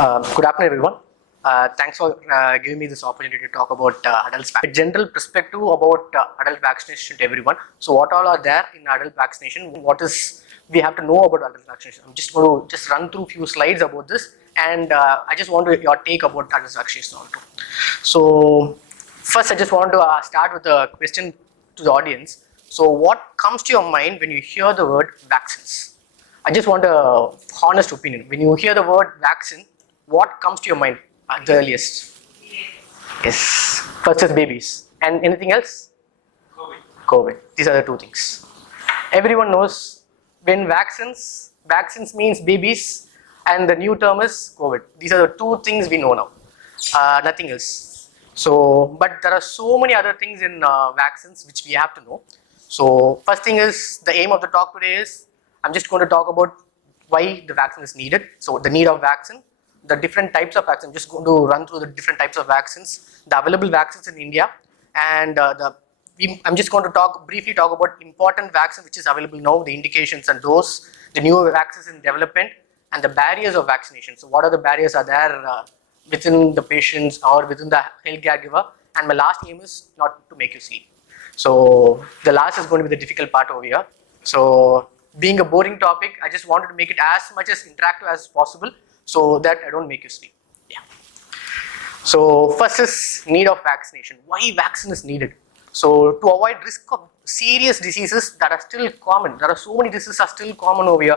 Good afternoon, everyone. Thanks for giving me this opportunity to talk about adult vaccination. A general perspective about adult vaccination to everyone. So, what all are there in adult vaccination? What is we have to know about adult vaccination? I'm just going to run through a few slides about this, and I just want your take about adult vaccination also. So, first, I just want to start with a question to the audience. So, what comes to your mind when you hear the word vaccines? I just want a honest opinion. When you hear the word vaccine, what comes to your mind at the earliest? Yes. First is babies. And anything else? COVID. These are the two things. Everyone knows when vaccines means babies, and the new term is COVID. These are the two things we know now. Nothing else. So, but there are so many other things in vaccines which we have to know. So, first thing is the aim of the talk today is I'm just going to talk about why the vaccine is needed. So, the need of vaccine, the different types of vaccine. I'm just going to run through the different types of vaccines, the available vaccines in India, and I'm just going to briefly talk about important vaccine which is available now, the indications and those, the new vaccines in development, and the barriers of vaccination. So, what are the barriers are there within the patients or within the healthcare giver? And my last aim is not to make you sleep. So, the last is going to be the difficult part over here. So, being a boring topic, I just wanted to make it as much as interactive as possible so that I don't make you sleep. Yeah. So first is need of vaccination. Why vaccine is needed? So to avoid risk of serious diseases that are still common. There are so many diseases are still common over here.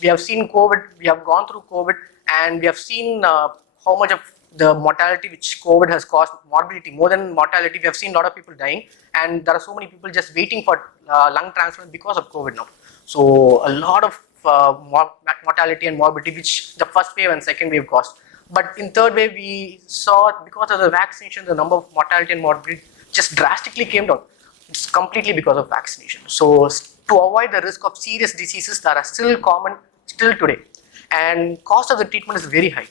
We have seen COVID, we have gone through COVID, and we have seen how much of the mortality which COVID has caused, morbidity, more than mortality, we have seen a lot of people dying, and there are so many people just waiting for lung transplant because of COVID now. So a lot of mortality and morbidity which the first wave and second wave caused. But in third wave we saw because of the vaccination the number of mortality and morbidity just drastically came down. It's completely because of vaccination. So to avoid the risk of serious diseases that are still common still today, and cost of the treatment is very high.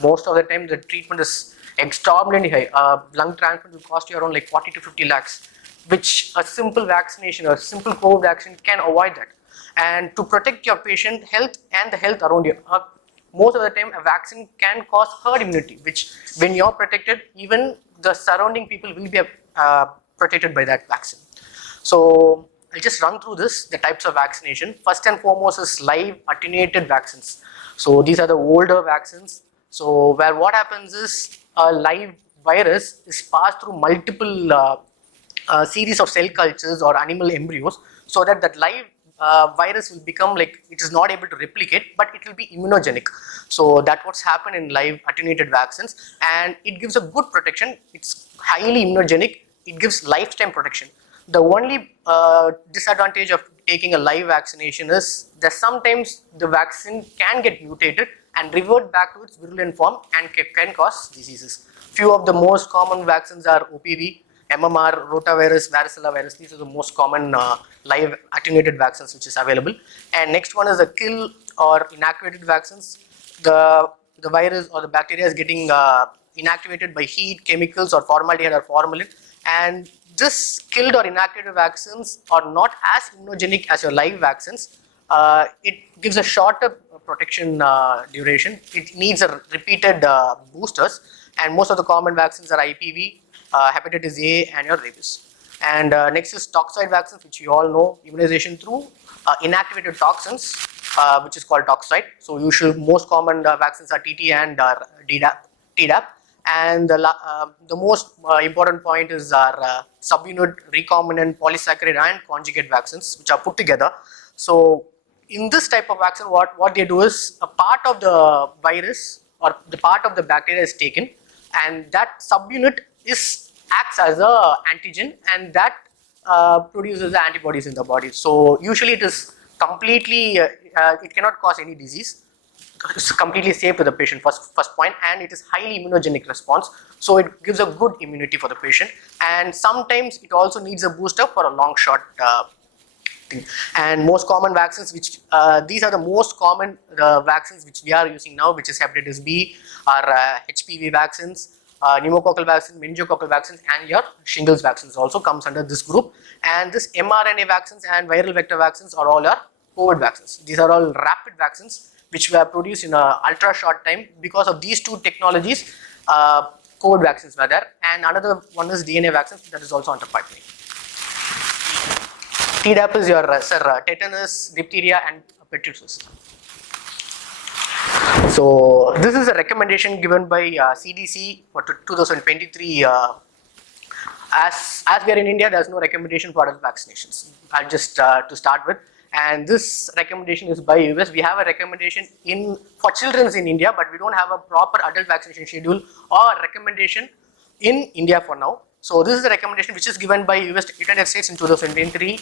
Most of the time the treatment is exorbitantly high. Lung transplant will cost you around like 40 to 50 lakhs, which a simple vaccination or simple COVID vaccine can avoid that. And to protect your patient health and the health around you, most of the time a vaccine can cause herd immunity, which when you're protected, even the surrounding people will be protected by that vaccine. So I'll just run through this, the types of vaccination. First and foremost is live attenuated vaccines. So these are the older vaccines. So where what happens is a live virus is passed through multiple series of cell cultures or animal embryos, so that live virus will become like it is not able to replicate, but it will be immunogenic. So that's what's happened in live attenuated vaccines, and it gives a good protection. It's highly immunogenic. It gives lifetime protection. The only disadvantage of taking a live vaccination is that sometimes the vaccine can get mutated and revert back to its virulent form and can cause diseases. Few of the most common vaccines are OPV, MMR, rotavirus, varicella virus. These are the most common live attenuated vaccines which is available. And next one is the kill or inactivated vaccines. The virus or the bacteria is getting inactivated by heat, chemicals, or formaldehyde or formalin. And this killed or inactivated vaccines are not as immunogenic as your live vaccines. It gives a shorter protection duration. It needs a repeated boosters. And most of the common vaccines are IPV, hepatitis A, and your rabies. And next is toxoid vaccines, which you all know, immunization through inactivated toxins, which is called toxoid. So most common vaccines are TT and Tdap. And the most important point is our subunit recombinant polysaccharide and conjugate vaccines, which are put together. So in this type of vaccine, what they do is a part of the virus or the part of the bacteria is taken, and that subunit acts as a antigen, and that produces the antibodies in the body. So usually it is completely, it cannot cause any disease. It's completely safe to the patient, first point, and it is highly immunogenic response. So it gives a good immunity for the patient, and sometimes it also needs a booster for a long shot thing. And most common vaccines, which these are the most common vaccines which we are using now, which is hepatitis B, or HPV vaccines, pneumococcal vaccine, meningococcal vaccines, and your shingles vaccines also comes under this group. And this mRNA vaccines and viral vector vaccines are all our COVID vaccines. These are all rapid vaccines which were produced in a ultra short time. Because of these two technologies, COVID vaccines were there, and another one is DNA vaccines that is also under pipeline. Tdap is your tetanus, diphtheria, and pertussis. So this is a recommendation given by CDC for 2023. As we are in India, there is no recommendation for adult vaccinations. I'll just to start with, and this recommendation is by US. We have a recommendation for children in India, but we don't have a proper adult vaccination schedule or recommendation in India for now. So this is the recommendation which is given by United States in 2023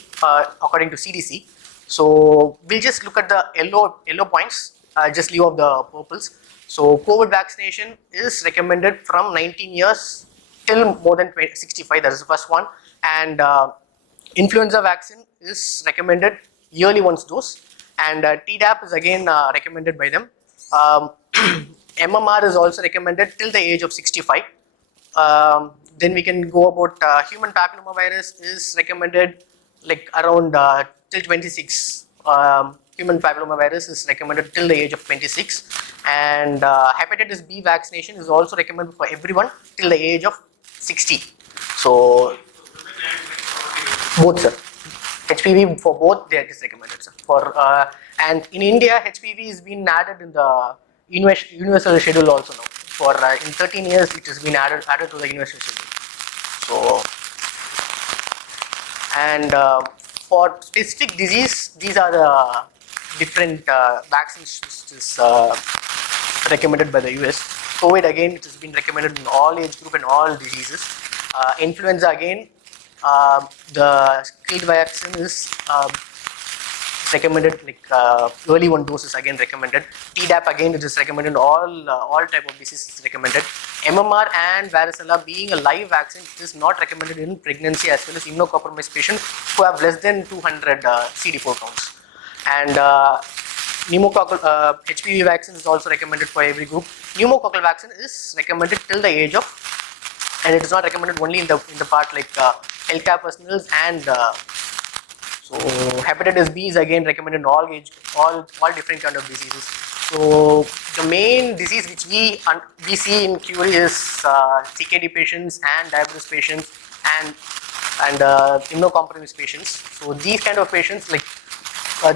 according to CDC. So we'll just look at the yellow points. Just leave off the purples. So COVID vaccination is recommended from 19 years till more than 65. That is the first one. And influenza vaccine is recommended yearly once dose. And Tdap is again recommended by them. MMR is also recommended till the age of 65. Then we can go about human papillomavirus is recommended like around till 26. Human papillomavirus is recommended till the age of 26, and hepatitis B vaccination is also recommended for everyone till the age of 60. So both, sir. HPV for both, that is recommended, sir. For and in India, HPV has been added in the universal schedule also now. For in 13 years, it has been added to the universal schedule. So and for specific disease, these are the different vaccines which is recommended by the US. COVID again, it has been recommended in all age group and all diseases. Influenza again, the killed vaccine is recommended, like early one dose is again recommended. Tdap again, it is recommended. All type of diseases is recommended. MMR and varicella being a live vaccine, it is not recommended in pregnancy as well as immunocompromised patients who have less than 200 CD4 counts. And pneumococcal HPV vaccine is also recommended for every group. Pneumococcal vaccine is recommended till the age of, and it is not recommended only in the part like healthcare personnel, and so hepatitis B is again recommended in all different kind of diseases. So the main disease which we see in CURI is CKD patients and diabetes patients and immunocompromised patients. So these kind of patients, like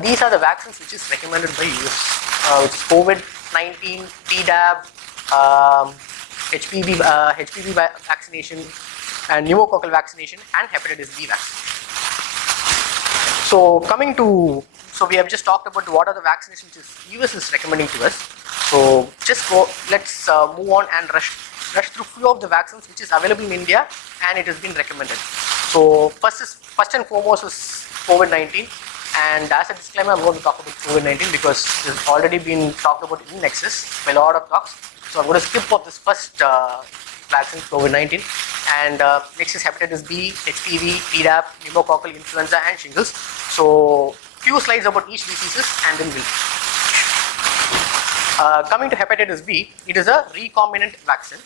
these are the vaccines which is recommended by US, which is COVID-19, Tdap, HPV vaccination, and pneumococcal vaccination, and hepatitis B vaccine. So we have just talked about what are the vaccinations which US is recommending to us. So let's move on and rush through few of the vaccines which is available in India and it has been recommended. So first and foremost is COVID-19, and as a disclaimer, I'm going to talk about COVID-19 because it has already been talked about in Nexus by a lot of talks. So I'm going to skip off this first vaccine, COVID-19, and next is hepatitis B, HPV, Tdap, pneumococcal, influenza, and shingles. So few slides about each diseases, and then we'll. Coming to hepatitis B, it is a recombinant vaccine.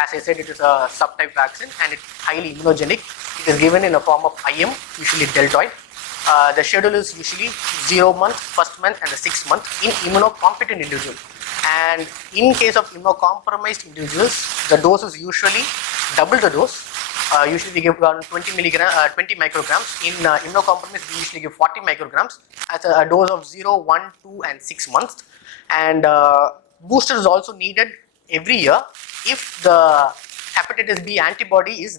As I said, it is a subtype vaccine and it's highly immunogenic. It is given in a form of IM, usually deltoid. The schedule is usually 0 month, first month, and the 6th month in immunocompetent individual. And in case of immunocompromised individuals, the dose is usually double the dose. Usually we give around 20 micrograms. In immunocompromised, we usually give 40 micrograms as a dose of 0, 1, 2, and 6 months. And booster is also needed every year if the hepatitis B antibody is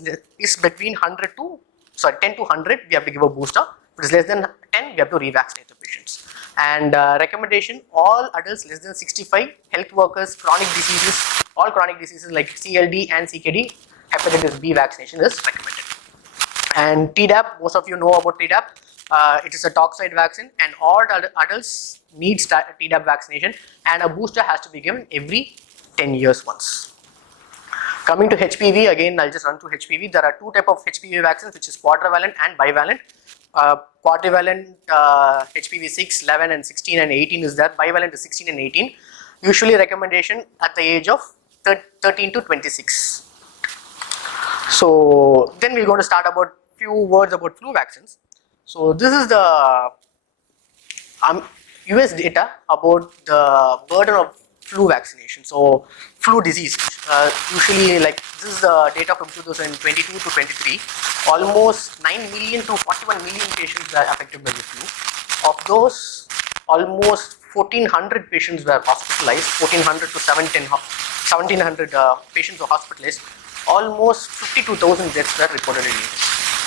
between 10 to 100. We have to give a booster. If it is less than 10, we have to revaccinate the patients. And recommendation: all adults less than 65, health workers, chronic diseases, all chronic diseases like CLD and CKD, hepatitis B vaccination is recommended. And Tdap, most of you know about Tdap. It is a toxoid vaccine, and all adults need Tdap vaccination, and a booster has to be given every 10 years once. Coming to HPV, again I'll just run through HPV. There are two types of HPV vaccines, which is quadrivalent and bivalent. Quadrivalent HPV 6, 11 and 16 and 18 is there. Bivalent is 16 and 18. Usually recommendation at the age of 13 to 26. So then we're going to start about few words about flu vaccines. So this is the US data about the burden of flu vaccination. So flu disease, usually like this is the data from 2022 to 23, almost 9 million to 41 million patients were affected by the flu. Of those, almost 1400 patients were hospitalized, 1400 to 1700 patients were hospitalized, almost 52,000 deaths were reported in India.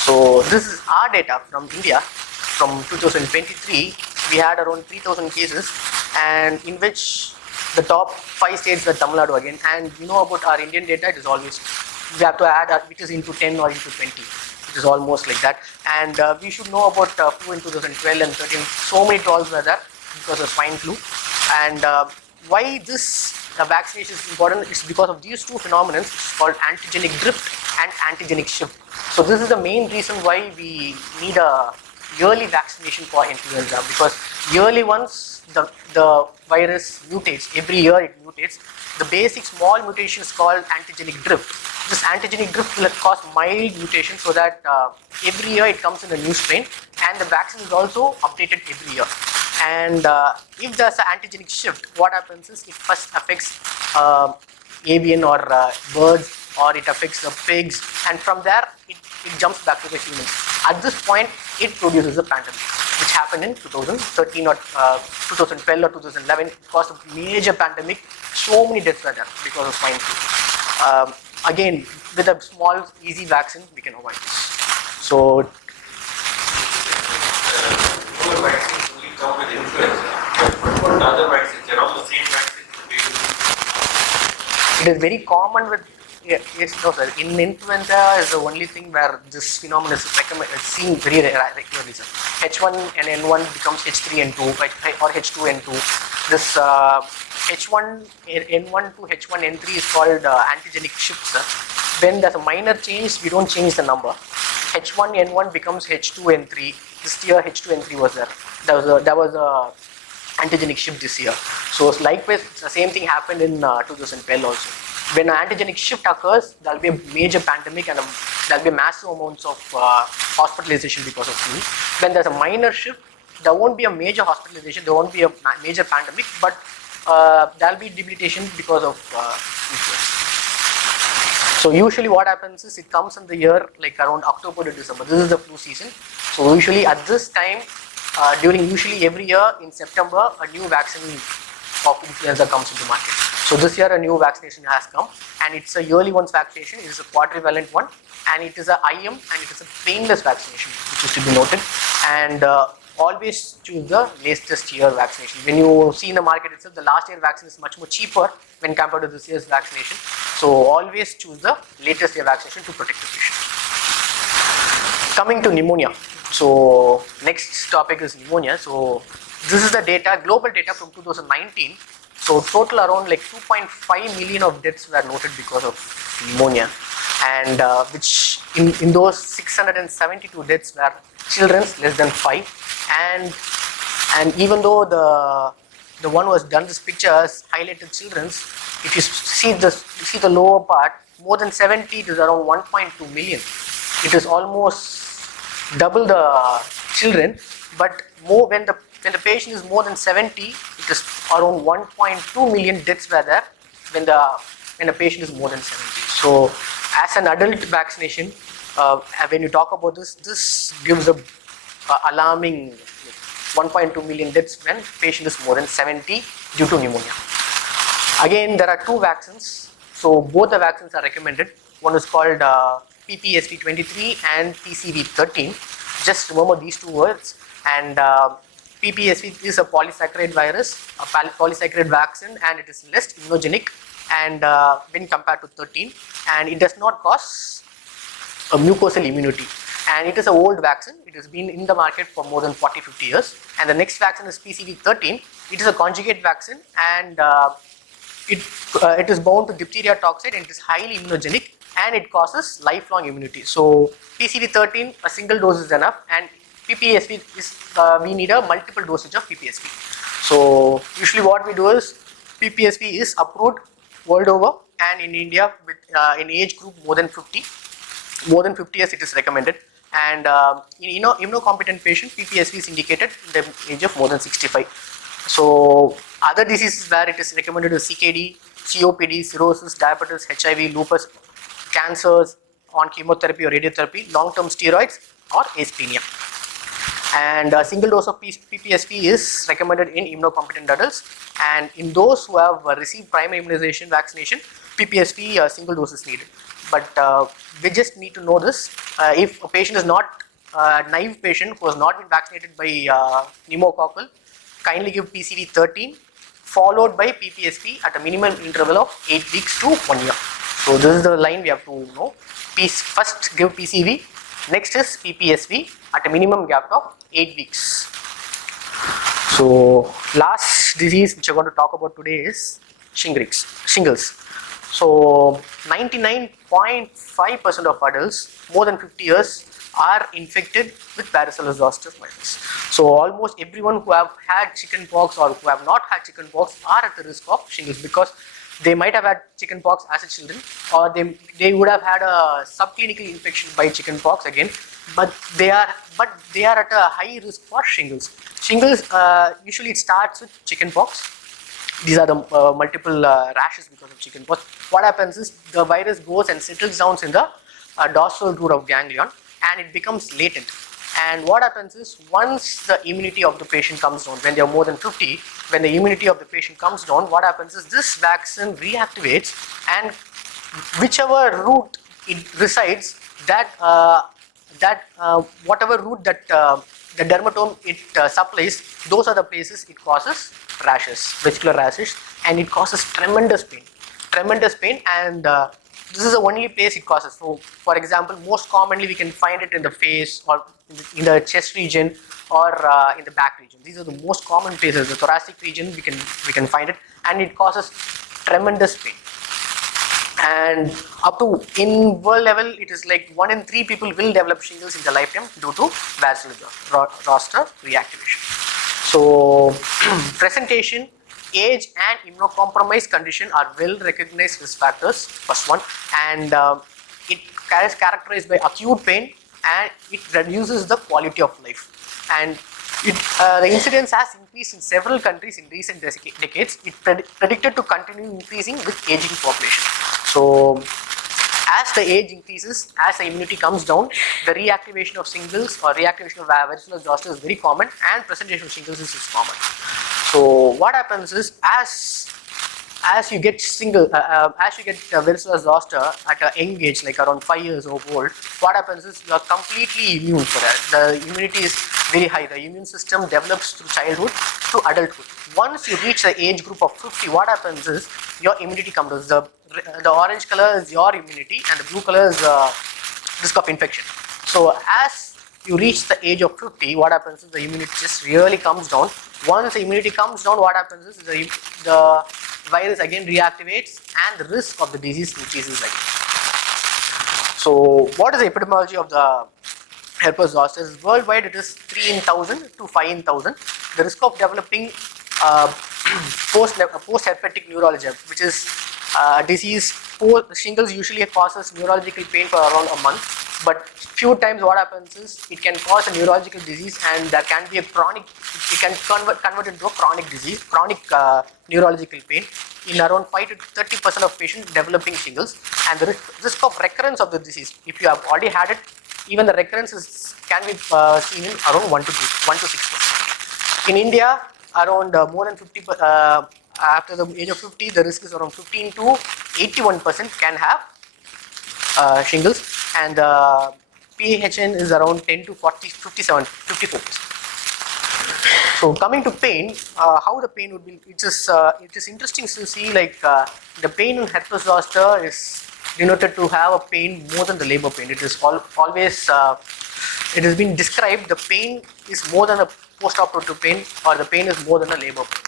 So this is our data from India from 2023. We had around 3,000 cases, and in which the top 5 states were Tamil Nadu again. And you know about our Indian data, it is always, we have to add which is into 10 or into 20. It is almost like that. And we should know about flu in 2012 and 13. So many trials were there because of swine flu. And why this vaccination is important is because of these two phenomena. It's called antigenic drift and antigenic shift. So this is the main reason why we need a yearly vaccination for influenza, because yearly once the virus mutates, every year it mutates. The basic small mutation is called antigenic drift. This antigenic drift will cause mild mutation, so that every year it comes in a new strain, and the vaccine is also updated every year. And if there's an antigenic shift, what happens is it first affects avian or birds, or it affects the pigs, and from there it jumps back to the humans. At this point, it produces a pandemic, which happened in 2013 or 2012 or 2011. It caused a major pandemic. So many deaths were there because of swine flu. Again, with a small, easy vaccine, we can avoid this. So, vaccines only come with influenza. What about other vaccines? They're all the same vaccines. It is very common with, yes, no sir, in influenza is the only thing where this phenomenon is seen very regularly. Sir. H1 and N1 becomes H3N2 or H2N2. This H1N1 to H1N3 is called antigenic shift. Sir. When there's a minor change, we don't change the number. H1N1 becomes H2N3. This year H2N3 was there. There was a antigenic shift this year. So likewise, the same thing happened in 2012 also. When an antigenic shift occurs, there will be a major pandemic, and there will be massive amounts of hospitalization because of flu. When there's a minor shift, there won't be a major hospitalization, there won't be a major pandemic, but there will be debilitation because of influenza. So usually what happens is it comes in the year like around October to December. This is the flu season. So usually at this time, usually every year in September, a new vaccine of influenza comes into market. So this year a new vaccination has come, and it's a yearly once vaccination. It is a quadrivalent one, and it is a IM, and it is a painless vaccination, which is to be noted. And always choose the latest year vaccination. When you see in the market itself, the last year vaccine is much more cheaper when compared to this year's vaccination. So always choose the latest year vaccination to protect the patient. Coming to pneumonia. So next topic is pneumonia. So this is the data, global data from 2019. So total around like 2.5 million of deaths were noted because of pneumonia, and which in those 672 deaths were children less than 5, and even though the one who has done this picture has highlighted children's, if you see the lower part, more than 70, it is around 1.2 million. It is almost double the children, but more when the patient is more than 70, it is around 1.2 million deaths were there when a patient is more than 70. So as an adult vaccination, when you talk about this gives a alarming 1.2 million deaths when patient is more than 70 due to pneumonia. Again, there are two vaccines. So both the vaccines are recommended. One is called PPSV23 and PCV13. Just remember these two words. And PPSV is a polysaccharide virus, a polysaccharide vaccine, and it is less immunogenic and when compared to 13, and it does not cause a mucosal immunity. And it is an old vaccine. It has been in the market for more than 40-50 years. And the next vaccine is PCV13. It is a conjugate vaccine, and it is bound to diphtheria toxoid, and it is highly immunogenic, and it causes lifelong immunity. So PCV13, a single dose is enough, and PPSV is we need a multiple dosage of PPSV. So usually what we do is PPSV is approved world over, and in India with in age group more than 50 years it is recommended, and in immunocompetent patient PPSV is indicated in the age of more than 65. So other diseases where it is recommended is CKD, COPD, cirrhosis, diabetes, HIV, lupus, cancers on chemotherapy or radiotherapy, long-term steroids or asthenia. And a single dose of PPSP is recommended in immunocompetent adults, and in those who have received primary immunization vaccination, PPSP single dose is needed. But we just need to know this. If a patient is not a naive patient who has not been vaccinated by pneumococcal, kindly give PCV 13 followed by PPSP at a minimum interval of 8 weeks to 1 year. So this is the line we have to know. First give PCV, next is PPSV at a minimum gap of 8 weeks. So last disease which I'm going to talk about today is shingles. So 99.5% of adults more than 50 years are infected with varicella zoster virus. So almost everyone who have had chickenpox or who have not had chickenpox are at the risk of shingles, because they might have had chickenpox as a children, or they would have had a subclinical infection by chickenpox again, but they are at a high risk for shingles. Shingles usually it starts with chickenpox. These are the multiple rashes because of chickenpox. What happens is the virus goes and settles down in the dorsal root of ganglion, and it becomes latent. And what happens is, once the immunity of the patient comes down, when they are more than 50, when the immunity of the patient comes down, what happens is this vaccine reactivates, and whichever root it resides, whatever root that the dermatome it supplies, those are the places it causes rashes, vesicular rashes, and it causes tremendous pain, and this is the only place it causes. So, for example, most commonly we can find it in the face or in the chest region or in the back region. These are the most common places. The thoracic region we can find it, and it causes tremendous pain. And up to in world level, it is like 1 in 3 people will develop shingles in their lifetime due to varicella zoster reactivation. So presentation, age and immunocompromised condition are well recognized risk factors, first one, and it is characterized by acute pain, and it reduces the quality of life, and the incidence has increased in several countries in recent decades. It predicted to continue increasing with aging population. So as the age increases, as the immunity comes down, the reactivation of shingles or reactivation of varicella zoster is very common, and presentation of shingles is common. So what happens is, as you get varicella zoster at a young age, like around 5 years old, what happens is you are completely immune for that. The immunity is very high. The immune system develops through childhood to adulthood. Once you reach the age group of 50, what happens is your immunity comes down. The orange color is your immunity, and the blue color is risk of infection. So as you reach the age of 50, what happens is the immunity just really comes down. Once the immunity comes down, what happens is the virus again reactivates, and the risk of the disease increases again. So what is the epidemiology of the herpes zoster? Worldwide, it is 3 in 1,000 to 5 in 1,000. The risk of developing post-herpetic neuralgia, which is disease. Shingles usually causes neurological pain for around a month, but few times what happens is it can cause a neurological disease, and there can be a chronic, it can convert into a chronic disease, chronic neurological pain in around 5 to 30% of patients developing shingles. And the risk of recurrence of the disease, if you have already had it, even the recurrence can be seen in around 1 to 6%. In India, around more than 50, after the age of 50, the risk is around 15 to 81% can have shingles, and the PHN is around 10 to 40, 57, 54%. So coming to pain, how the pain would be, it is interesting to see, like the pain in herpes zoster is denoted to have a pain more than the labor pain. It is always, it has been described, the pain is more than the post-operative pain, or the pain is more than the labor pain.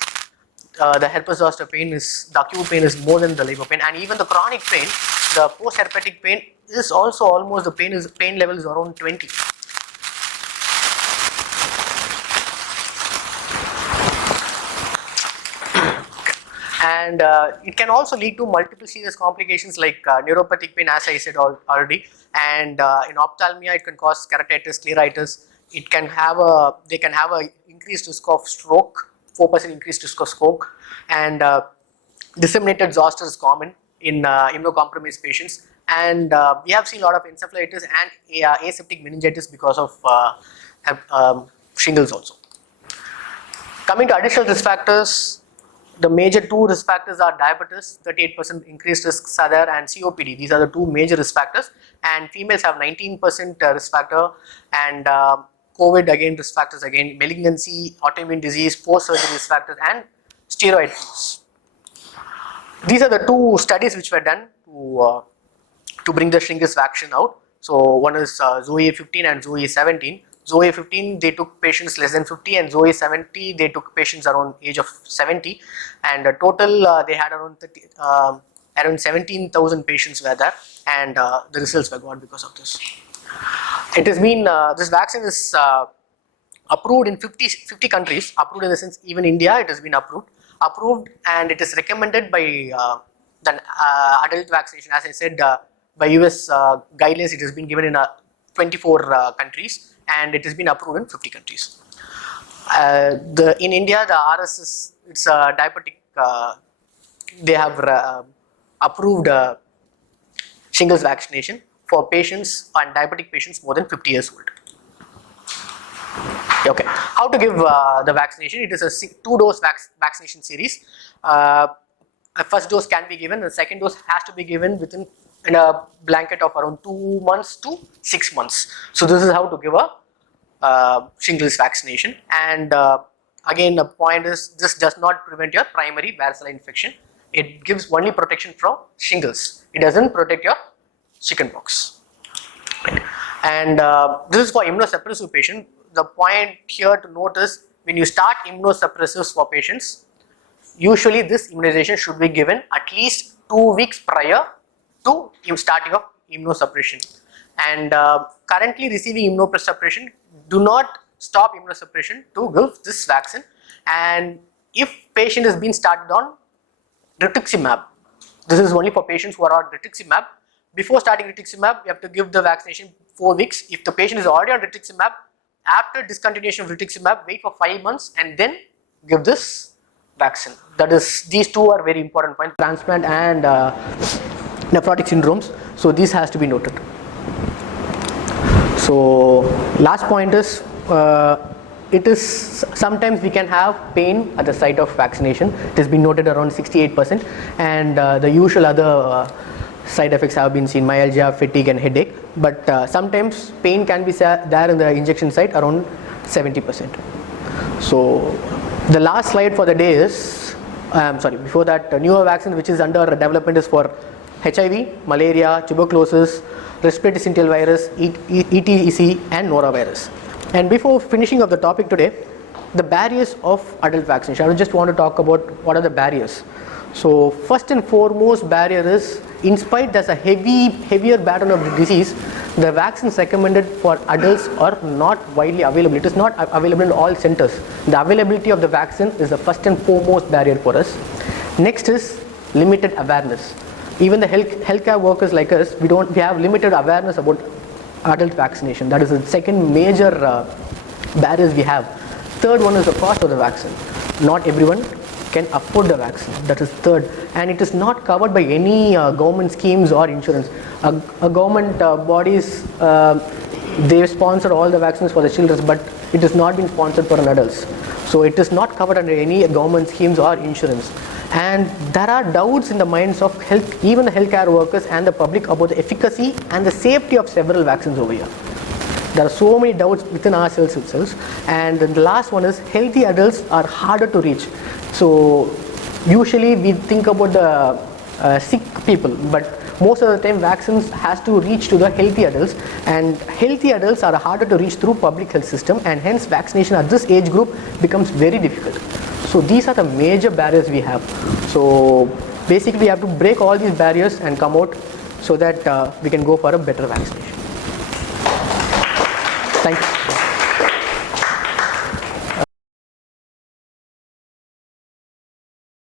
The herpes zoster pain is, the acute pain is more than the labor pain, and even the chronic pain, the post-herpetic pain is also almost, the pain level is around 20. And it can also lead to multiple serious complications like neuropathic pain, as I said already, and in ophthalmia it can cause keratitis, scleritis. They can have a increased risk of stroke, 4% increased risk of stroke, and disseminated zoster is common in immunocompromised patients, and we have seen a lot of encephalitis and aseptic meningitis because of shingles also. Coming to additional risk factors, the major two risk factors are diabetes, 38% increased risks are there, and COPD. These are the two major risk factors, and females have 19% risk factor, and COVID again risk factors again, malignancy, autoimmune disease, post-surgery risk factors, and steroid use. These are the two studies which were done to bring the shingles vaccine out. So one is Zoe 15 and Zoe 17. Zoe 15 they took patients less than 50, and Zoe 70 they took patients around age of 70, and total they had around 17,000 patients were there, and the results were got because of this. It has been this vaccine is approved in 50 countries, approved in the sense even India it has been approved, and it is recommended by the adult vaccination. As I said, by US guidelines, it has been given in 24 countries, and it has been approved in 50 countries. In India, the RS it's a diabetic. They have approved shingles vaccination for patients and diabetic patients more than 50 years old. Okay, how to give the vaccination? It is a 2-dose vaccination series. A first dose can be given, and the second dose has to be given within in a blanket of around 2 months to 6 months. So this is how to give a shingles vaccination. And again, the point is this does not prevent your primary varicella infection. It gives only protection from shingles. It doesn't protect your chickenpox. Right. And this is for immunosuppressive patient. The point here to note is when you start immunosuppressives for patients, usually this immunization should be given at least 2 weeks prior to starting of immunosuppression. And currently receiving immunosuppression, do not stop immunosuppression to give this vaccine. And if patient has been started on rituximab, this is only for patients who are on rituximab. Before starting rituximab, you have to give the vaccination 4 weeks. If the patient is already on rituximab, after discontinuation of rituximab, wait for 5 months and then give this vaccine. That is, these two are very important points: transplant and nephrotic syndromes. So this has to be noted. So last point is it is sometimes we can have pain at the site of vaccination. It has been noted around 68%, and the usual other side effects have been seen: myalgia, fatigue, and headache. But sometimes pain can be there in the injection site around 70%. So the last slide for the day is before that, newer vaccine which is under development is for HIV, malaria, tuberculosis, respiratory syncytial virus, ETEC, and norovirus. And before finishing of the topic today, the barriers of adult vaccination, I just want to talk about what are the barriers. So first and foremost barrier is, in spite there's a heavier burden of the disease, the vaccines recommended for adults are not widely available. It is not available in all centers. The availability of the vaccine is the first and foremost barrier for us. Next is limited awareness. Even the healthcare workers like us, we have limited awareness about adult vaccination. That is the second major barriers we have. Third one is the cost of the vaccine. Not everyone can afford the vaccine. That is third, and it is not covered by any government schemes or insurance. Government bodies they sponsor all the vaccines for the children, but it has not been sponsored for adults. So it is not covered under any government schemes or insurance. And there are doubts in the minds of even the healthcare workers and the public about the efficacy and the safety of several vaccines over here. There are so many doubts within ourselves itself. And then the last one is healthy adults are harder to reach. So usually we think about the sick people, but most of the time vaccines has to reach to the healthy adults, and healthy adults are harder to reach through public health system, and hence vaccination at this age group becomes very difficult. So these are the major barriers we have. So basically we have to break all these barriers and come out so that we can go for a better vaccination. Thank you.